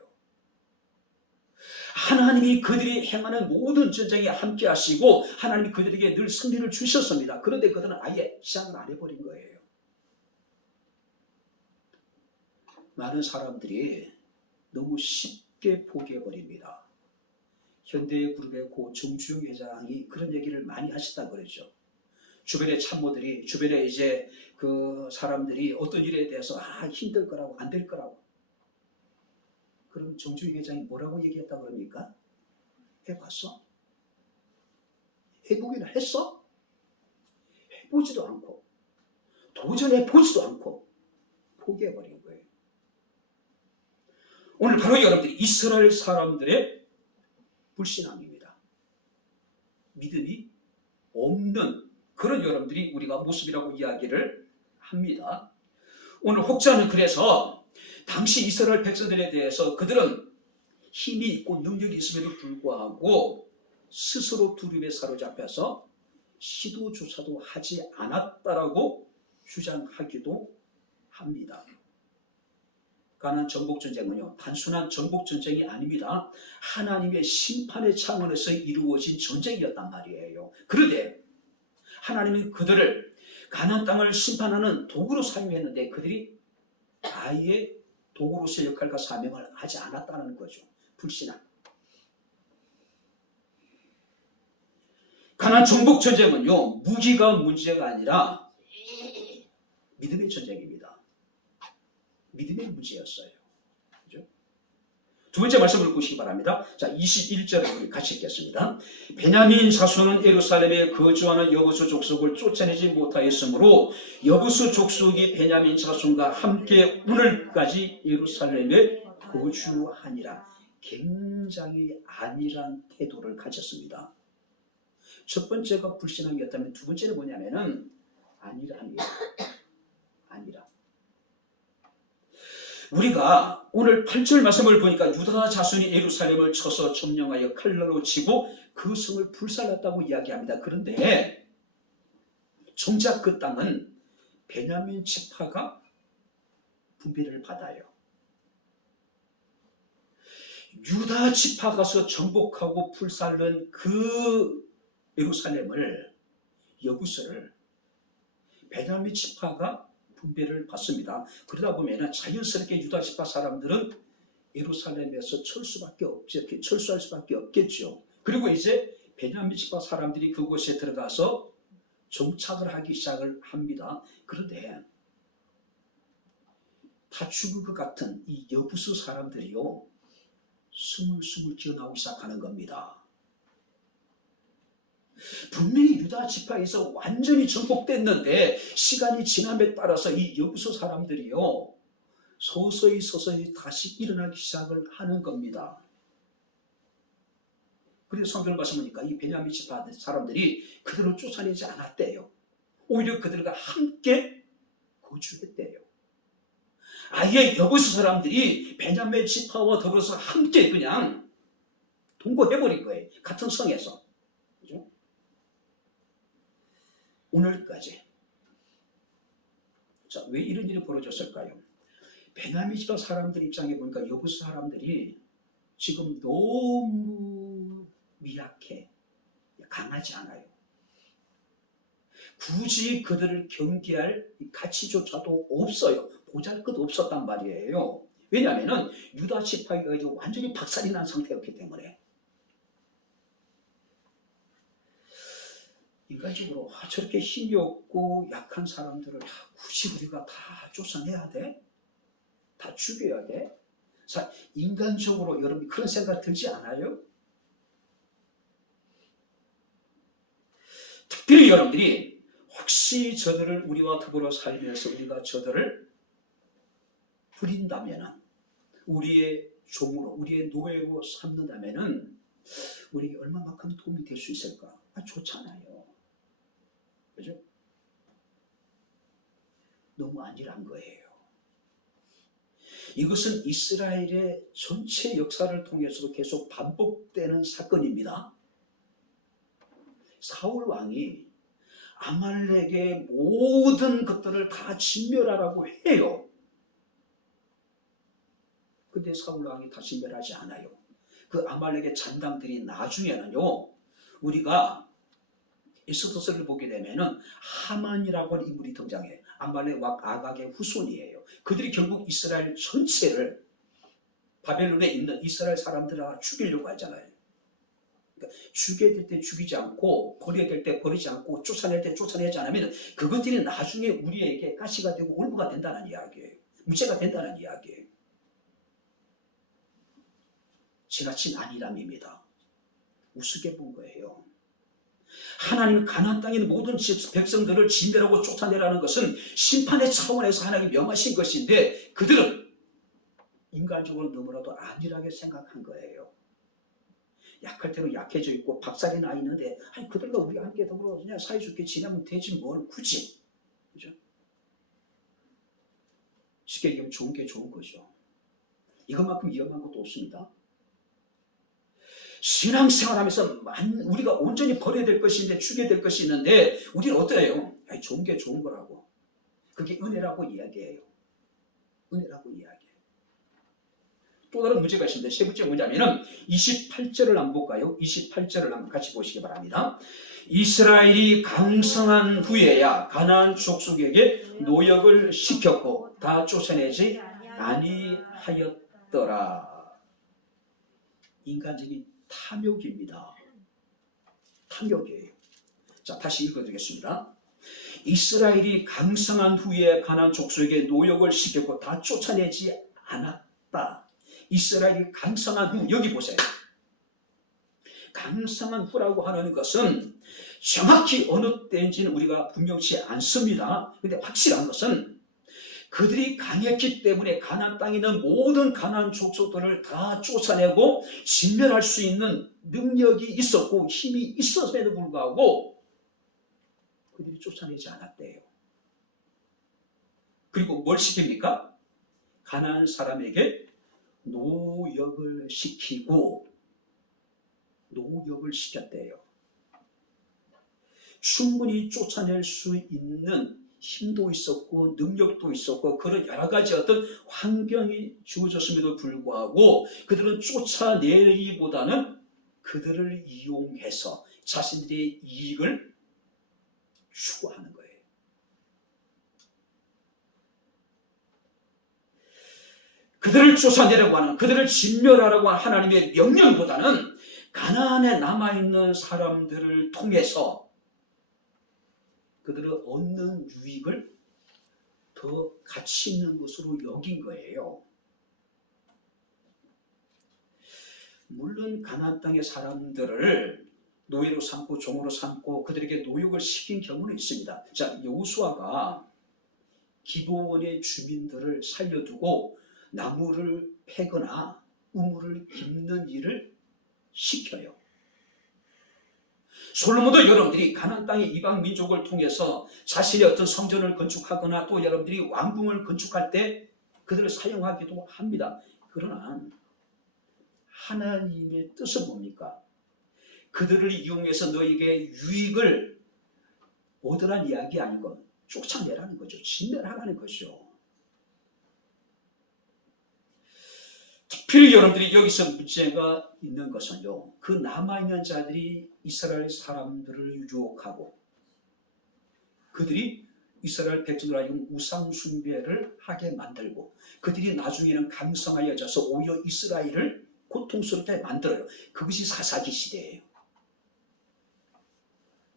하나님이 그들이 행하는 모든 전쟁에 함께 하시고 하나님이 그들에게 늘 승리를 주셨습니다. 그런데 그들은 아예 시작을 안 해버린 거예요. 많은 사람들이 너무 쉽게 포기해버립니다. 현대그룹의 고 정주영 회장이 그런 얘기를 많이 하셨다 그러죠. 주변의 참모들이, 주변에 이제 그 사람들이 어떤 일에 대해서 힘들 거라고, 안 될 거라고. 그럼 정주영 회장이 뭐라고 얘기했다 그럽니까? 해봤어? 해보기는 했어? 해보지도 않고, 도전해보지도 않고, 포기해버린 거예요. 오늘 바로 여러분들이 이스라엘 사람들의 불신앙입니다. 믿음이 없는 그런 여러분들이 우리가 모습이라고 이야기를 합니다. 오늘 혹자는 그래서 당시 이스라엘 백성들에 대해서 그들은 힘이 있고 능력이 있음에도 불구하고 스스로 두려움에 사로잡혀서 시도조차도 하지 않았다라고 주장하기도 합니다. 가나안 정복전쟁은요, 단순한 정복전쟁이 아닙니다. 하나님의 심판의 차원에서 이루어진 전쟁이었단 말이에요. 그런데 하나님은 그들을 가나안 땅을 심판하는 도구로 사용했는데 그들이 아예 도구로서의 역할과 사명을 하지 않았다는 거죠. 불신앙. 가나안 정복전쟁은요, 무기가 문제가 아니라 믿음의 전쟁입니다. 믿음의 문제였어요. 그죠? 두 번째 말씀을 보시기 바랍니다. 자, 21절을 우리 같이 읽겠습니다. 베냐민 자손은 예루살렘에 거주하는 여부수 족속을 쫓아내지 못하였으므로 여부수 족속이 베냐민 자손과 함께 오늘까지 예루살렘에 거주하니라. 굉장히 안일한 태도를 가졌습니다. 첫 번째가 불신앙이었다면 두 번째는 뭐냐면은 안일함이에요. 안일함. 우리가 오늘 8절 말씀을 보니까 유다 자손이 예루살렘을 쳐서 점령하여 칼날로 치고 그 성을 불살랐다고 이야기합니다. 그런데 정작 그 땅은 베냐민 지파가 분배를 받아요. 유다 지파가 가서 정복하고 불살른 그 예루살렘을, 여부서를 베냐민 지파가 분배를 받습니다. 그러다 보면 자연스럽게 유다 지파 사람들은 예루살렘에서 철수할 수밖에 없겠죠. 그리고 이제 베냐민 지파 사람들이 그곳에 들어가서 정착을 하기 시작을 합니다. 그런데 다 죽을 것 같은 이 여부수 사람들이요, 스물스물 기어나오기 시작하는 겁니다. 분명히 유다 지파에서 완전히 정복됐는데 시간이 지남에 따라서 이 여부수 사람들이요, 서서히 다시 일어나기 시작을 하는 겁니다. 그래서 성경을 말씀하니까 이 베냐민 지파 사람들이 그들을 쫓아내지 않았대요. 오히려 그들과 함께 거주했대요. 아예 여부수 사람들이 베냐민 지파와 더불어서 함께 그냥 동거해버린 거예요. 같은 성에서. 그죠? 오늘까지. 자, 왜 이런 일이 벌어졌을까요? 베냐민 지파 사람들 입장에 보니까 여부수 사람들이 지금 너무 미약해. 강하지 않아요. 굳이 그들을 경계할 가치조차도 없어요. 보잘것 없었단 말이에요. 왜냐하면 유다 지파가 완전히 박살이 난 상태였기 때문에. 인간적으로 저렇게 힘이 없고 약한 사람들을 굳이 우리가 다 쫓아내야 돼? 다 죽여야 돼? 자, 인간적으로 여러분 그런 생각 들지 않아요? 특별히 여러분들이 혹시 저들을 우리와 더불어 살면서 우리가 저들을 부린다면, 우리의 종으로, 우리의 노예로 삼는다면 우리에게 얼마만큼 도움이 될 수 있을까? 좋잖아요. 그죠? 너무 안일한 거예요. 이것은 이스라엘의 전체 역사를 통해서도 계속 반복되는 사건입니다. 사울 왕이 아말렉의 모든 것들을 다 진멸하라고 해요. 근데 사울 왕이 다 진멸하지 않아요. 그 아말렉의 잔당들이 나중에는요, 우리가 에스더서를 보게 되면은 하만이라고 하는 인물이 등장해요. 아말렉 왕 아각의 후손이에요. 그들이 결국 이스라엘 전체를, 바벨론에 있는 이스라엘 사람들을 죽이려고 하잖아요. 그러니까 죽여야 될 때 죽이지 않고, 버려야 될 때 버리지 않고, 쫓아낼 때 쫓아내지 않으면 그것들이 나중에 우리에게 가시가 되고 올무가 된다는 이야기예요. 문제가 된다는 이야기예요. 지나친 안일함입니다. 우습게 본 거예요. 하나님 가나안 땅에 있는 모든 백성들을 진멸하고 쫓아내라는 것은 심판의 차원에서 하나님이 명하신 것인데, 그들은 인간적으로 너무나도 안일하게 생각한 거예요. 약할 대로 약해져 있고 박살이 나 있는데 아니 그들과 우리가 함께 더불어 그냥 사이좋게 지내면 되지 뭘 굳이. 그죠? 쉽게 얘기하면 좋은 게 좋은 거죠. 이것만큼 위험한 것도 없습니다. 신앙생활하면서 우리가 온전히 버려야 될 것인데 주게 될 것이 있는데 우리는 어때요? 아니, 좋은 게 좋은 거라고. 그게 은혜라고 이야기해요. 은혜라고 이야기해요. 또 다른 문제가 있습니다. 세 번째 뭐냐면은 28절을 한번 볼까요? 28절을 한번 같이 보시기 바랍니다. 이스라엘이 강성한 후에야 가나안 족속에게 노역을 시켰고 다 쫓아내지 아니하였더라. 인간적인 탐욕입니다. 탐욕이에요. 자, 다시 읽어드리겠습니다. 이스라엘이 강성한 후에 가나안 족속에게 노역을 시켰고 다 쫓아내지 않았다. 이스라엘이 강성한 후, 여기 보세요. 강성한 후라고 하는 것은 정확히 어느 때인지는 우리가 분명치 않습니다. 그런데 확실한 것은 그들이 강했기 때문에 가나안 땅에 있는 모든 가나안 족속들을 다 쫓아내고 진멸할 수 있는 능력이 있었고 힘이 있었음에도 불구하고 그들이 쫓아내지 않았대요. 그리고 뭘 시킵니까? 가나안 사람에게 노역을 시키고 노역을 시켰대요. 충분히 쫓아낼 수 있는 힘도 있었고 능력도 있었고 그런 여러 가지 어떤 환경이 주어졌음에도 불구하고 그들은 쫓아내기보다는 그들을 이용해서 자신들의 이익을 추구하는 거예요. 그들을 쫓아내려고 하는, 그들을 진멸하라고 하는 하나님의 명령보다는 가나안에 남아있는 사람들을 통해서 그들을 얻는 유익을 더 가치 있는 것으로 여긴 거예요. 물론 가나안 땅의 사람들을 노예로 삼고 종으로 삼고 그들에게 노역을 시킨 경우는 있습니다. 자, 여호수아가 기브온의 주민들을 살려두고 나무를 패거나 우물을 깁는 일을 시켜요. 솔로몬도 여러분들이 가나안 땅의 이방 민족을 통해서 자신의 어떤 성전을 건축하거나 또 여러분들이 왕궁을 건축할 때 그들을 사용하기도 합니다. 그러나 하나님의 뜻은 뭡니까? 그들을 이용해서 너에게 유익을 얻으란 이야기 아니고 쫓아내라는 거죠. 진멸하라는 거죠. 특별히 여러분들이 여기서 문제가 있는 것은요, 그 남아있는 자들이 이스라엘 사람들을 유혹하고 그들이 이스라엘 백성들 하여금 우상 숭배를 하게 만들고 그들이 나중에는 강성하여져서 오히려 이스라엘을 고통스럽게 만들어요. 그것이 사사기 시대예요.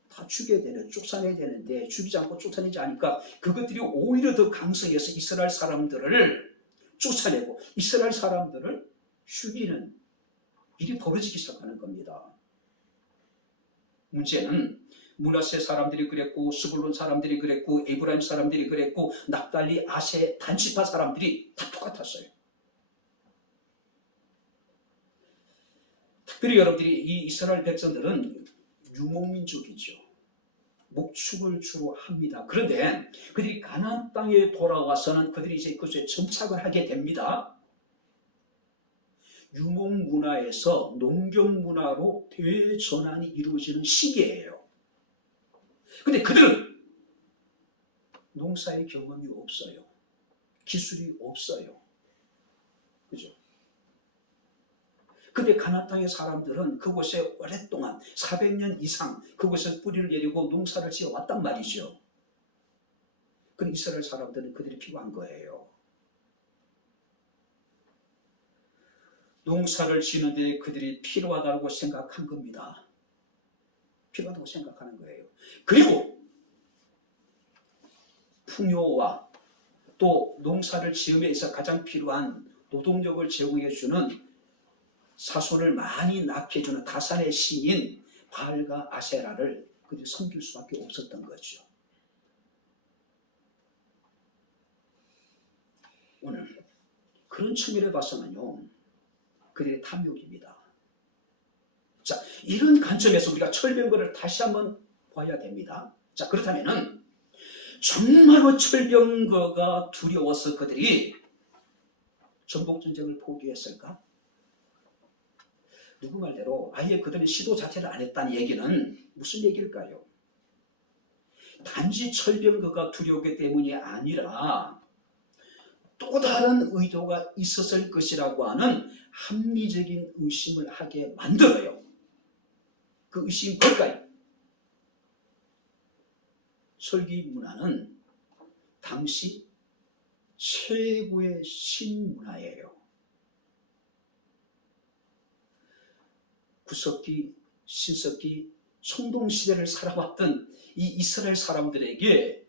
다 죽여야 되는, 쫓아내야 되는데 죽이지 않고 쫓아내지 않으니까 그것들이 오히려 더 강성해서 이스라엘 사람들을 쫓아내고 이스라엘 사람들을 죽이는 일이 벌어지기 시작하는 겁니다. 문제는 므낫세 사람들이 그랬고 스불론 사람들이 그랬고 에브라임 사람들이 그랬고 납달리 아세 단지파 사람들이 다 똑같았어요. 특별히 여러분들이 이 이스라엘 백성들은 유목민족이죠. 목축을 주로 합니다. 그런데 그들이 가나안 땅에 돌아와서는 그들이 이제 그것에 정착을 하게 됩니다. 유목 문화에서 농경 문화로 대전환이 이루어지는 시기예요. 근데 그들은 농사의 경험이 없어요. 기술이 없어요. 그죠? 근데 가나안 땅의 사람들은 그곳에 오랫동안 400년 이상 그곳에 뿌리를 내리고 농사를 지어왔단 말이죠. 그럼 이스라엘 사람들은 그들이 필요한 거예요. 농사를 지는데 그들이 필요하다고 생각한 겁니다. 필요하다고 생각하는 거예요. 그리고 풍요와 또 농사를 지음에 있어 가장 필요한 노동력을 제공해 주는 자손을 많이 낳게 해주는 다산의 신인 바알과 아세라를 그들이 섬길 수밖에 없었던 거죠. 오늘 그런 측면에 봐서는요, 그들의 탐욕입니다. 자, 이런 관점에서 우리가 철병거를 다시 한번 봐야 됩니다. 자, 그렇다면은 정말로 철병거가 두려워서 그들이 전복전쟁을 포기했을까? 누구 말대로 아예 그들은 시도 자체를 안 했다는 얘기는 무슨 얘기일까요? 단지 철병거가 두려웠기 때문이 아니라 또 다른 의도가 있었을 것이라고 하는 합리적인 의심을 하게 만들어요. 그 의심이 뭘까요? 설기 문화는 당시 최고의 신문화예요. 구석기, 신석기, 청동시대를 살아왔던 이 이스라엘 사람들에게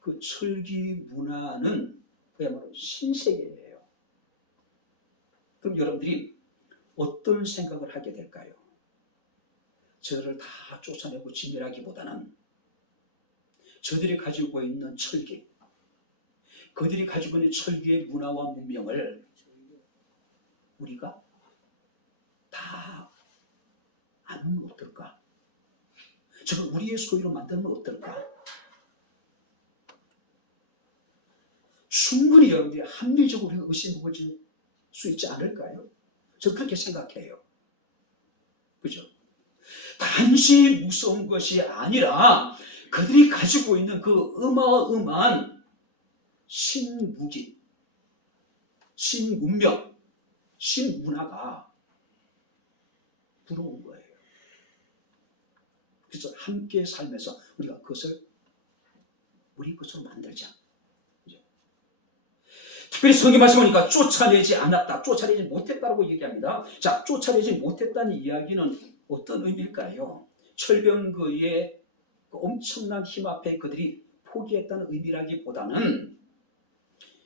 그 철기 문화는 그야말로 신세계예요. 그럼 여러분들이 어떤 생각을 하게 될까요? 저를 다 쫓아내고 진멸하기보다는 저들이 가지고 있는 철기, 그들이 가지고 있는 철기의 문화와 문명을 우리가 다 아는 어떨까? 저걸 우리의 소유로 만들면 어떨까? 충분히 여러분들이 합리적으로 의심해 줄 수 있지 않을까요? 저 그렇게 생각해요. 그죠? 단지 무서운 것이 아니라 그들이 가지고 있는 그 어마어마한 신무기, 신문명, 신문화가 부러운 거예요. 그래서 함께 살면서 우리가 그것을 우리 것으로 만들자. 그죠? 특별히 성경 말씀 보니까 쫓아내지 않았다, 쫓아내지 못했다고 얘기합니다. 자, 쫓아내지 못했다는 이야기는 어떤 의미일까요? 철병거의 그 엄청난 힘 앞에 그들이 포기했다는 의미라기보다는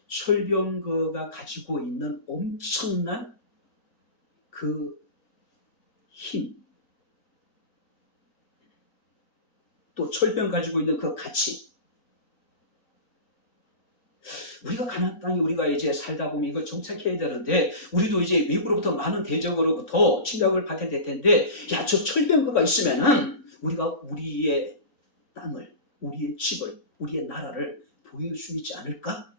철병거가 가지고 있는 엄청난 그 힘, 또 철병 가지고 있는 그 가치, 우리가 가나안 땅에 우리가 이제 살다 보면 이걸 정착해야 되는데 우리도 이제 외부로부터 많은 대적으로부터 침략을 받게 될 텐데, 야, 저 철병거가 있으면은 우리가 우리의 땅을, 우리의 집을, 우리의 나라를 보여줄 수 있지 않을까?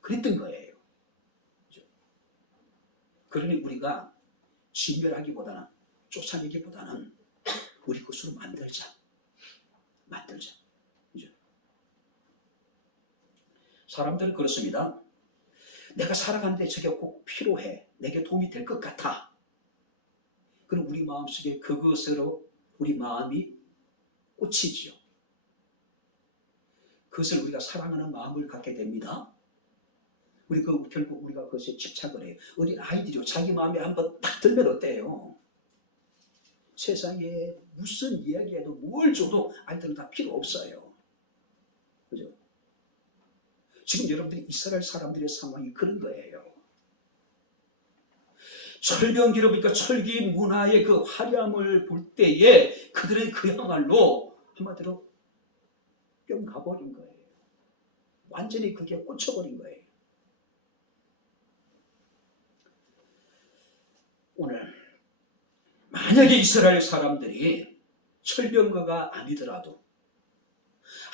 그랬던 거예요. 그렇죠? 그러니 우리가 진멸하기보다는, 쫓아내기보다는 우리 것으로 만들자. 그렇죠? 사람들은 그렇습니다. 내가 살아가는데 저게 꼭 필요해. 내게 도움이 될 것 같아. 그럼 우리 마음속에 그것으로 우리 마음이 꽂히지요. 그것을 우리가 사랑하는 마음을 갖게 됩니다. 결국 우리가 그것에 집착을 해요. 어린 아이들이요, 자기 마음에 한번 딱 들면 어때요? 세상에 무슨 이야기해도 뭘 줘도 아이들은 다 필요 없어요. 그죠? 지금 여러분들이 이스라엘 사람들의 상황이 그런 거예요. 철병기로 보니까 철기 문화의 그 화려함을 볼 때에 그들은 그야말로 한마디로 뿅 가버린 거예요. 완전히 그게 꽂혀버린 거예요. 오늘 만약에 이스라엘 사람들이 철병거가 아니더라도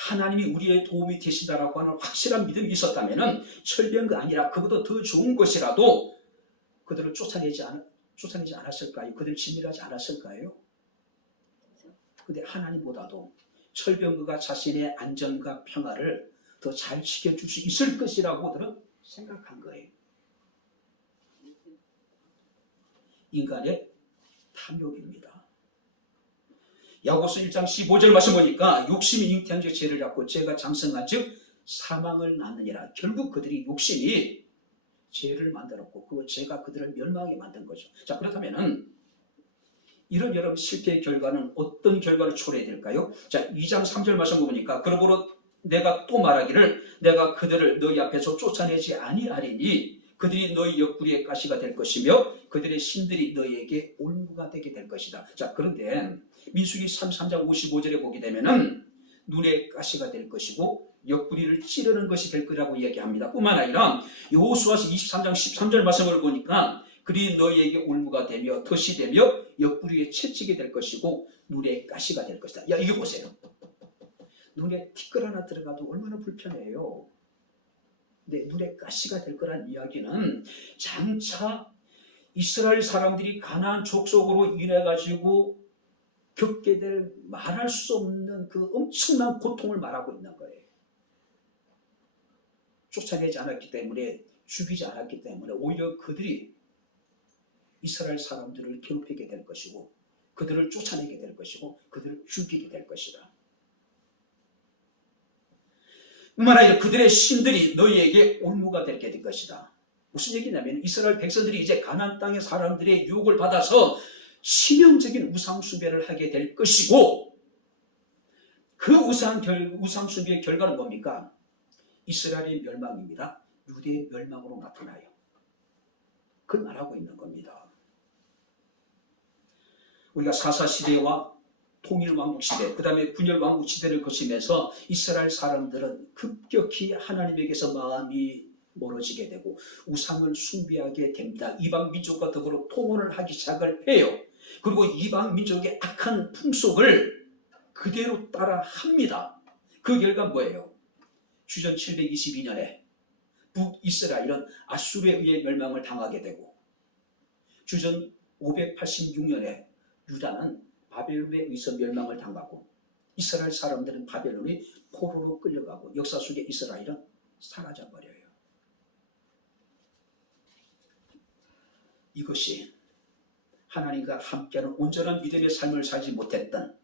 하나님이 우리의 도움이 되신다라고 하는 확실한 믿음이 있었다면 철병거 아니라 그보다 더 좋은 것이라도 그들을 쫓아내지 않았을까요? 그들을 진멸하지 않았을까요? 근데 하나님보다도 철병거가 자신의 안전과 평화를 더 잘 지켜줄 수 있을 것이라고 그들은 생각한 거예요. 인간의 탐욕입니다. 야고보서 1장 15절 말씀 보니까 욕심이 잉태한 즉 죄를 낳고 죄가 장성한 즉 사망을 낳느니라. 결국 그들이 욕심이 죄를 만들었고 그 죄가 그들을 멸망하게 만든 거죠. 자, 그렇다면은 이런 여러분 실패의 결과는 어떤 결과를 초래해야 될까요? 자, 2장 3절 말씀 보니까 그러므로 내가 또 말하기를 내가 그들을 너희 앞에서 쫓아내지 아니하리니 그들이 너희 옆구리의 가시가 될 것이며 그들의 신들이 너희에게 올무가 되게 될 것이다. 자, 그런데 민수기 3장 55절에 보게 되면은 눈의 가시가 될 것이고 옆구리를 찌르는 것이 될 거라고 이야기합니다. 뿐만 아니라 여호수아서 23장 13절 말씀을 보니까 그리 너희에게 올무가 되며 덫이 되며 옆구리에 채찍이 될 것이고 눈에 가시가 될 것이다. 야, 이거 보세요. 눈에 티끌 하나 들어가도 얼마나 불편해요. 근데 눈에 가시가 될 거란 이야기는 장차 이스라엘 사람들이 가나안 족속으로 인해 가지고 겪게 될 말할 수 없는 그 엄청난 고통을 말하고 있는 거예요. 쫓아내지 않았기 때문에, 죽이지 않았기 때문에 오히려 그들이 이스라엘 사람들을 괴롭히게 될 것이고 그들을 쫓아내게 될 것이고 그들을 죽이게 될 것이다. 뿐만 아니라 그들의 신들이 너희에게 올무가 되게 될 것이다. 무슨 얘기냐면 이스라엘 백성들이 이제 가나안 땅의 사람들의 유혹을 받아서 치명적인 우상 숭배를 하게 될 것이고 그 우상 숭배의 결과는 뭡니까? 이스라엘의 멸망입니다. 유대의 멸망으로 나타나요. 그걸 말하고 있는 겁니다. 우리가 사사시대와 통일왕국시대, 그 다음에 분열왕국시대를 거치면서 이스라엘 사람들은 급격히 하나님에게서 마음이 멀어지게 되고 우상을 숭배하게 됩니다. 이방 민족과 더불어 통혼을 하기 시작을 해요. 그리고 이방 민족의 악한 풍속을 그대로 따라 합니다. 그 결과 뭐예요? 주전 722년에 북이스라엘은 아수르에 의해 멸망을 당하게 되고 주전 586년에 유다는 바벨론에 의해서 멸망을 당하고 이스라엘 사람들은 바벨론이 포로로 끌려가고 역사 속에 이스라엘은 사라져버려요. 이것이 하나님과 함께하는 온전한 믿음의 삶을 살지 못했던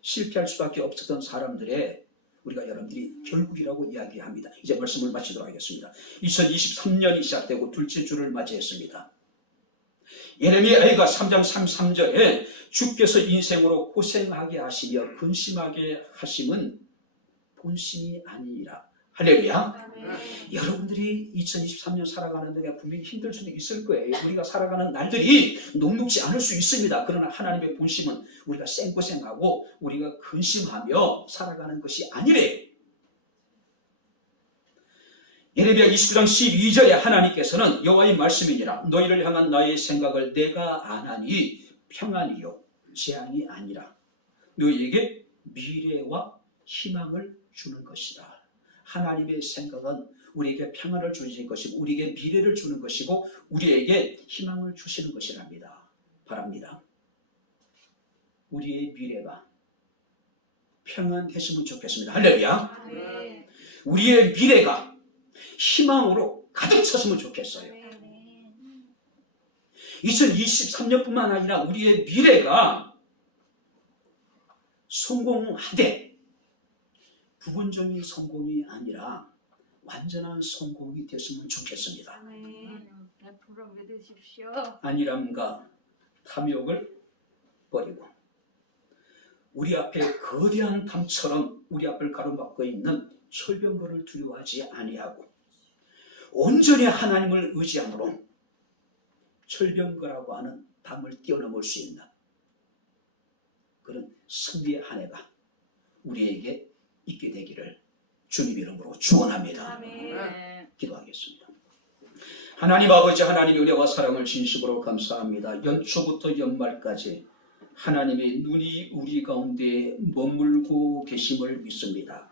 실패할 수밖에 없었던 사람들의 우리가 여러분들이 결국이라고 이야기합니다. 이제 말씀을 마치도록 하겠습니다. 2023년이 시작되고 둘째 주를 맞이했습니다. 예레미야가 3장 33절에 주께서 인생으로 고생하게 하시며 근심하게 하심은 본심이 아니니라. 할렐루야. 여러분들이 2023년 살아가는 데가 분명히 힘들 수도 있을 거예요. 우리가 살아가는 날들이 녹록지 않을 수 있습니다. 그러나 하나님의 본심은 우리가 생고생하고 우리가 근심하며 살아가는 것이 아니래요. 예레미야 29장 12절에 하나님께서는 여호와의 말씀이니라. 너희를 향한 나의 생각을 내가 아나니 평안이요 재앙이 아니라 너희에게 미래와 희망을 주는 것이다. 하나님의 생각은 우리에게 평안을 주실 것이고 우리에게 미래를 주는 것이고 우리에게 희망을 주시는 것이랍니다. 바랍니다. 우리의 미래가 평안했으면 좋겠습니다. 할렐루야. 네. 우리의 미래가 희망으로 가득 찼으면 좋겠어요. 2023년뿐만 아니라 우리의 미래가 성공하되 부분적인 성공이 아니라 완전한 성공이 됐으면 좋겠습니다. 앞으로 믿으십시오. 안일함과 탐욕을 버리고 우리 앞에 거대한 담처럼 우리 앞을 가로막고 있는 철병거를 두려워하지 아니하고 온전히 하나님을 의지함으로 철병거라고 하는 담을 뛰어넘을 수 있는 그런 승리의 한 해가 우리에게 있게 되기를 주님 이름으로 축원합니다. 기도하겠습니다. 하나님 아버지, 하나님의 은혜와 사랑을 진심으로 감사합니다. 연초부터 연말까지 하나님의 눈이 우리 가운데 머물고 계심을 믿습니다.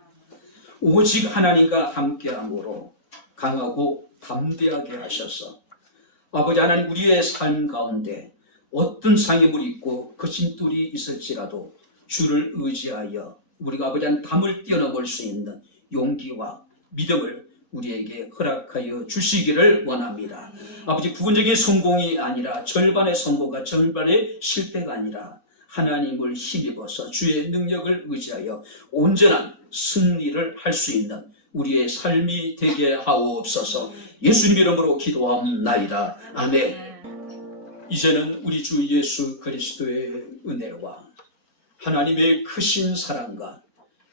오직 하나님과 함께함으로 강하고 담대하게 하셔서 아버지 하나님 우리의 삶 가운데 어떤 상임을 입고 거친 뿔이 있을지라도 주를 의지하여 우리가 아버지 하나님 담을 뛰어넘을 수 있는 용기와 믿음을 우리에게 허락하여 주시기를 원합니다. 아버지 부분적인 성공이 아니라 절반의 성공과 절반의 실패가 아니라 하나님을 힘입어서 주의 능력을 의지하여 온전한 승리를 할 수 있는 우리의 삶이 되게 하옵소서. 예수님 이름으로 기도합나이다. 아멘. 이제는 우리 주 예수 그리스도의 은혜와 하나님의 크신 사랑과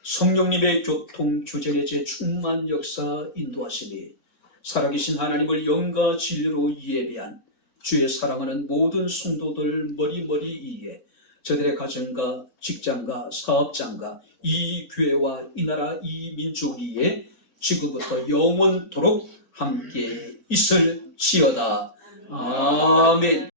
성령님의 교통 교제의 충만 역사 인도하심이 살아계신 하나님을 영과 진리로 예배한 주의 사랑하는 모든 성도들 머리머리 위에 저들의 가정과 직장과 사업장과 이 교회와 이 나라 이 민족 위에 지금부터 영원토록 함께 있을지어다. 아멘.